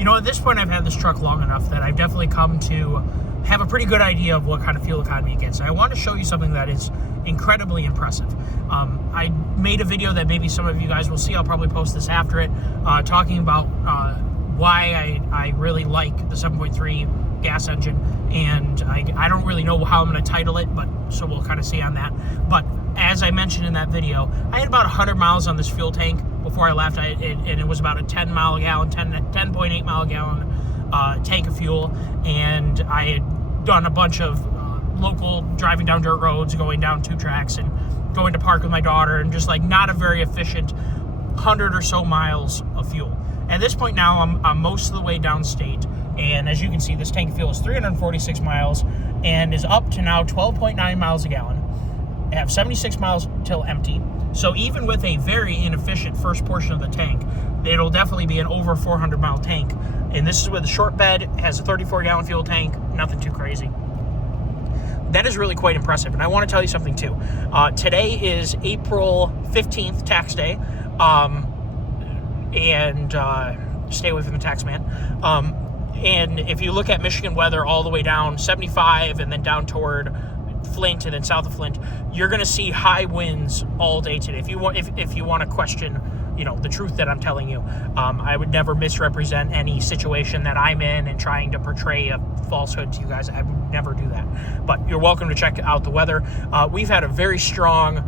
You know, at this point, I've had this truck long enough that I've definitely come to have a pretty good idea of what kind of fuel economy it gets. And I want to show you something that is incredibly impressive. I made a video that maybe some of you guys will see. I'll probably post this after it, talking about why I really like the 7.3 gas engine. And I don't really know how I'm going to title it, but so we'll kind of see on that. But as I mentioned in that video, I had about 100 miles on this fuel tank before I left, and it was about a 10 mile a gallon, 10.8 mile a gallon tank of fuel. And I had done a bunch of local driving down dirt roads, going down 2 tracks, and going to park with my daughter, and just like not a very efficient 100 or so miles of fuel. At this point now, I'm most of the way downstate, and as you can see, this tank of fuel is 346 miles and is up to now 12.9 miles a gallon. I have 76 miles till empty. So even with a very inefficient first portion of the tank, it'll definitely be an over 400 mile tank. And this is with a short bed, has a 34 gallon fuel tank, nothing too crazy. That is really quite impressive. And I want to tell you something too. Today is April 15th, tax day. Stay away from the tax man. And if you look at Michigan weather all the way down 75 and then down toward Flint and then south of Flint, you're going to see high winds all day today. If you want to question, the truth that I'm telling you, I would never misrepresent any situation that I'm in and trying to portray a falsehood to you guys. I would never do that. But you're welcome to check out the weather. We've had a very strong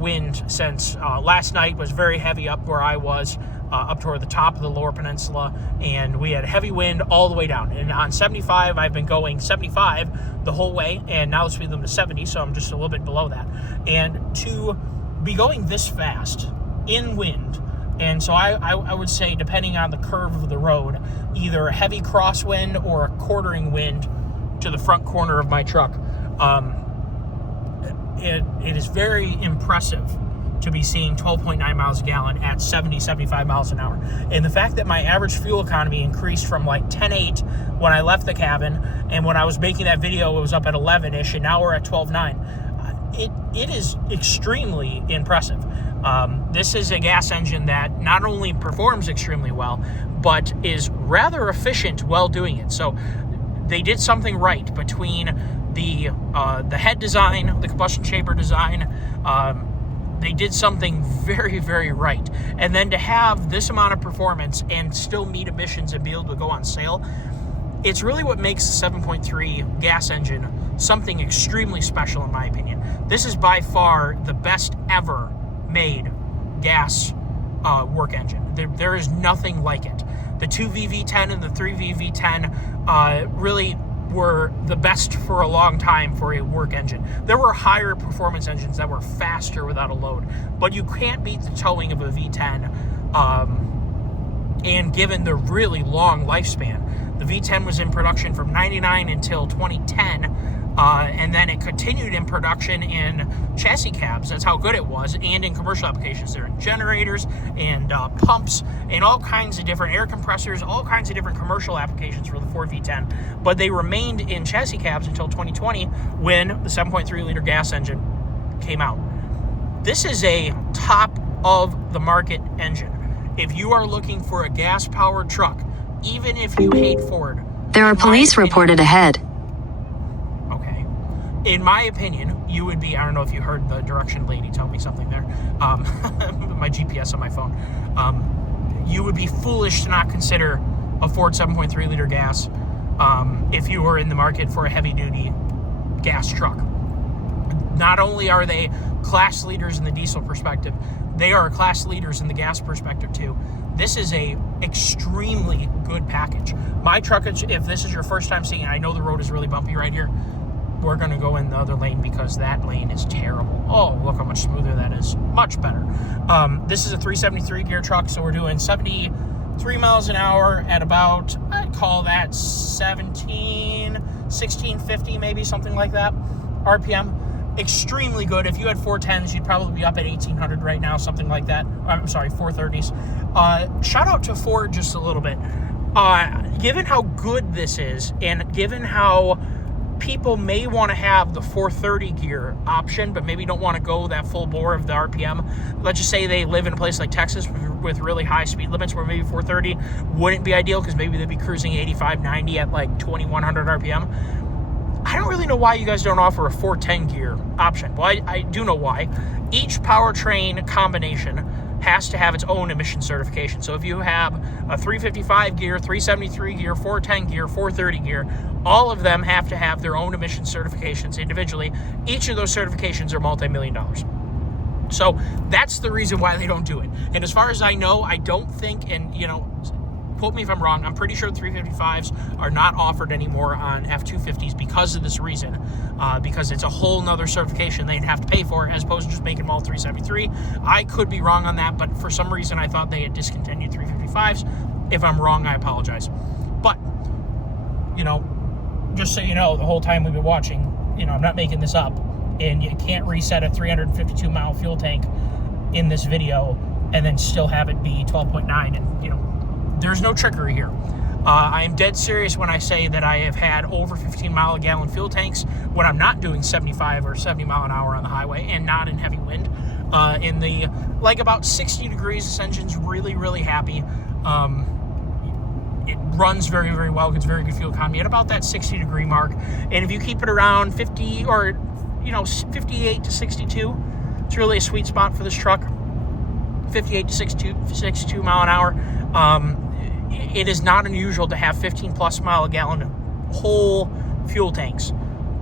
wind since last night. Was very heavy up where I was. Up toward the top of the lower peninsula, and we had heavy wind all the way down. And on 75, I've been going 75 the whole way, and now let's speed them to 70, so I'm just a little bit below that. And to be going this fast in wind, and so I would say, depending on the curve of the road, either a heavy crosswind or a quartering wind to the front corner of my truck. It is very impressive to be seeing 12.9 miles a gallon at 75 miles an hour. And the fact that my average fuel economy increased from like 10.8 when I left the cabin, and when I was making that video, it was up at 11-ish, and now we're at 12.9. It is extremely impressive. This is a gas engine that not only performs extremely well, but is rather efficient while doing it. So they did something right between the head design, the combustion chamber design. They did something very, very right. And then to have this amount of performance and still meet emissions and be able to go on sale, it's really what makes the 7.3 gas engine something extremely special, in my opinion. This is by far the best ever made gas work engine. There is nothing like it. The 2V V10 and the 3V V10 really were the best for a long time for a work engine. There were higher performance engines that were faster without a load, but you can't beat the towing of a V10, and given the really long lifespan. The V10 was in production from 99 until 2010, and then it continued in production in chassis cabs. That's how good it was, and in commercial applications. They're in generators and pumps and all kinds of different air compressors, all kinds of different commercial applications for the Ford V10. But they remained in chassis cabs until 2020 when the 7.3 liter gas engine came out. This is a top of the market engine. If you are looking for a gas powered truck, even if you hate Ford, there are police reported ahead. In my opinion, you would be, I don't know if you heard the direction lady tell me something there, my GPS on my phone. You would be foolish to not consider a Ford 7.3 liter gas if you were in the market for a heavy duty gas truck. Not only are they class leaders in the diesel perspective, they are class leaders in the gas perspective too. This is a extremely good package. My truck, if this is your first time seeing it, I know the road is really bumpy right here. We're going to go in the other lane because that lane is terrible. Oh, look how much smoother that is. Much better. This is a 373 gear truck, so we're doing 73 miles an hour at about, I'd call that 1650, maybe, something like that, RPM. Extremely good. If you had 410s, you'd probably be up at 1800 right now, something like that. I'm sorry, 430s. Shout out to Ford just a little bit. Given how good this is, and given how people may want to have the 430 gear option, but maybe don't want to go that full bore of the RPM. Let's just say they live in a place like Texas with really high speed limits where maybe 430 wouldn't be ideal because maybe they'd be cruising 85, 90 at like 2100 RPM. I don't really know why you guys don't offer a 410 gear option. Well, I do know why. Each powertrain combination has to have its own emission certification. So if you have a 355 gear, 373 gear, 410 gear, 430 gear, all of them have to have their own emission certifications individually. Each of those certifications are multi-million dollars. So that's the reason why they don't do it. And as far as I know, I don't think, and quote me if I'm wrong, I'm pretty sure the 355s are not offered anymore on F250s because of this reason, because it's a whole nother certification they'd have to pay for as opposed to just making them all 373. I could be wrong on that, but for some reason I thought they had discontinued 355s. If I'm wrong, I apologize. But, just so you know, the whole time we've been watching, I'm not making this up, and you can't reset a 352-mile fuel tank in this video and then still have it be 12.9, and, there's no trickery here. I am dead serious when I say that I have had over 15-mile-a-gallon fuel tanks when I'm not doing 75 or 70 mile an hour on the highway and not in heavy wind. In the, about 60 degrees, this engine's really, really happy. It runs very, very well, gets very good fuel economy at about that 60-degree mark. And if you keep it around 50 or, 58 to 62, it's really a sweet spot for this truck. 58 to 62 mile an hour. It is not unusual to have 15+ mile a gallon whole fuel tanks,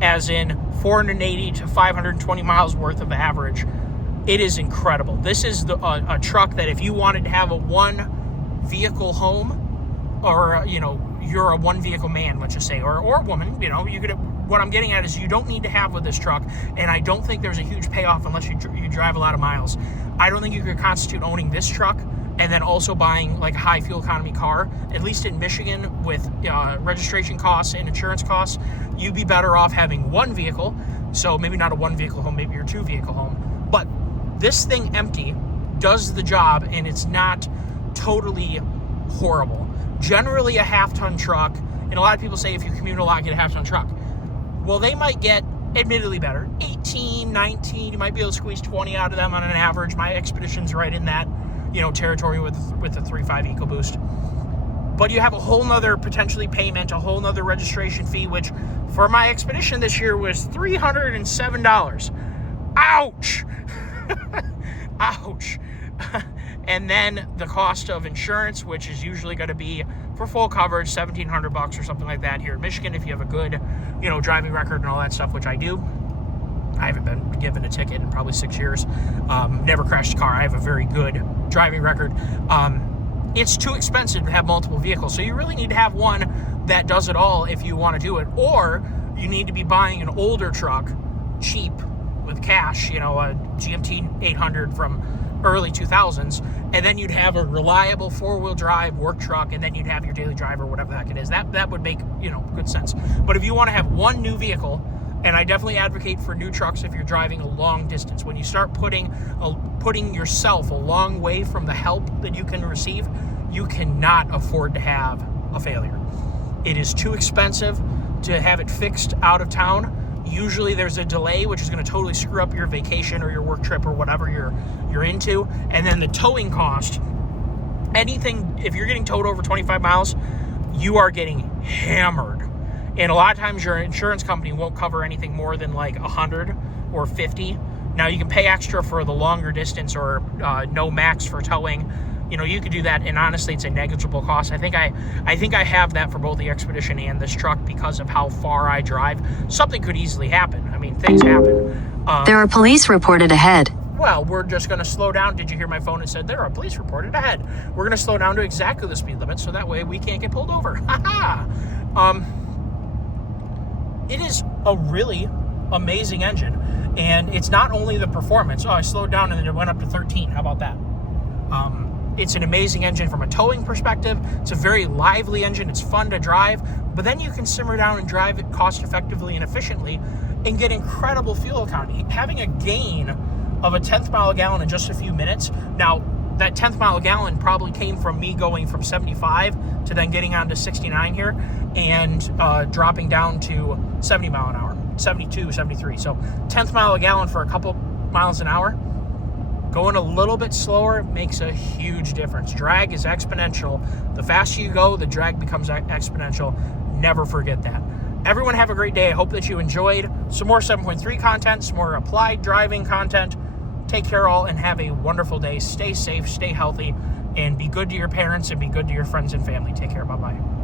as in 480 to 520 miles worth of average. It is incredible. This is a truck that if you wanted to have a one vehicle home, or you're a one vehicle man, let's just say, or woman, you could. What I'm getting at is you don't need to have with this truck, and I don't think there's a huge payoff unless you drive a lot of miles. I don't think you could constitute owning this truck and then also buying like a high fuel economy car. At least in Michigan, with registration costs and insurance costs, you'd be better off having one vehicle. So maybe not a one vehicle home, maybe your two vehicle home. But this thing empty does the job, and it's not totally horrible. Generally a half-ton truck, and a lot of people say if you commute a lot, get a half-ton truck. Well, they might get, admittedly better, 18, 19, you might be able to squeeze 20 out of them on an average. My Expedition's right in that, territory with the 3.5 EcoBoost. But you have a whole nother potentially payment, a whole nother registration fee, which for my Expedition this year was $307. Ouch! Ouch! And then the cost of insurance, which is usually going to be, for full coverage, $1,700 or something like that here in Michigan if you have a good, driving record and all that stuff, which I do. I haven't been given a ticket in probably 6 years. Never crashed a car. I have a very good driving record. It's too expensive to have multiple vehicles, so you really need to have one that does it all if you want to do it, or you need to be buying an older truck, cheap, with cash, a GMT 800 from early 2000s, and then you'd have a reliable four-wheel drive work truck, and then you'd have your daily driver, whatever the heck it is. That would make good sense. But if you want to have one new vehicle, and I definitely advocate for new trucks if you're driving a long distance, when you start putting yourself a long way from the help that you can receive, you cannot afford to have a failure. It is too expensive to have it fixed out of town. Usually there's a delay, which is going to totally screw up your vacation or your work trip or whatever you're into. And then the towing cost, anything, if you're getting towed over 25 miles, you are getting hammered. And a lot of times your insurance company won't cover anything more than like 100 or 50. Now you can pay extra for the longer distance or no max for towing. You could do that, and honestly, it's a negligible cost. I think I have that for both the Expedition and this truck because of how far I drive. Something could easily happen. I mean, things happen. There are police reported ahead. Well, we're just going to slow down. Did you hear my phone? It said there are police reported ahead. We're going to slow down to exactly the speed limit, so that way we can't get pulled over. It is a really amazing engine, and it's not only the performance. Oh, I slowed down and then it went up to 13. How about that? It's an amazing engine from a towing perspective. It's a very lively engine. It's fun to drive, but then you can simmer down and drive it cost effectively and efficiently and get incredible fuel economy. Having a gain of a 10th mile a gallon in just a few minutes. Now, that 10th mile a gallon probably came from me going from 75 to then getting on to 69 here and dropping down to 70 mile an hour, 72, 73. So 10th mile a gallon for a couple miles an hour. Going a little bit slower makes a huge difference. Drag is exponential. The faster you go, the drag becomes exponential. Never forget that. Everyone have a great day. I hope that you enjoyed some more 7.3 content, some more applied driving content. Take care all and have a wonderful day. Stay safe, stay healthy, and be good to your parents and be good to your friends and family. Take care. Bye-bye.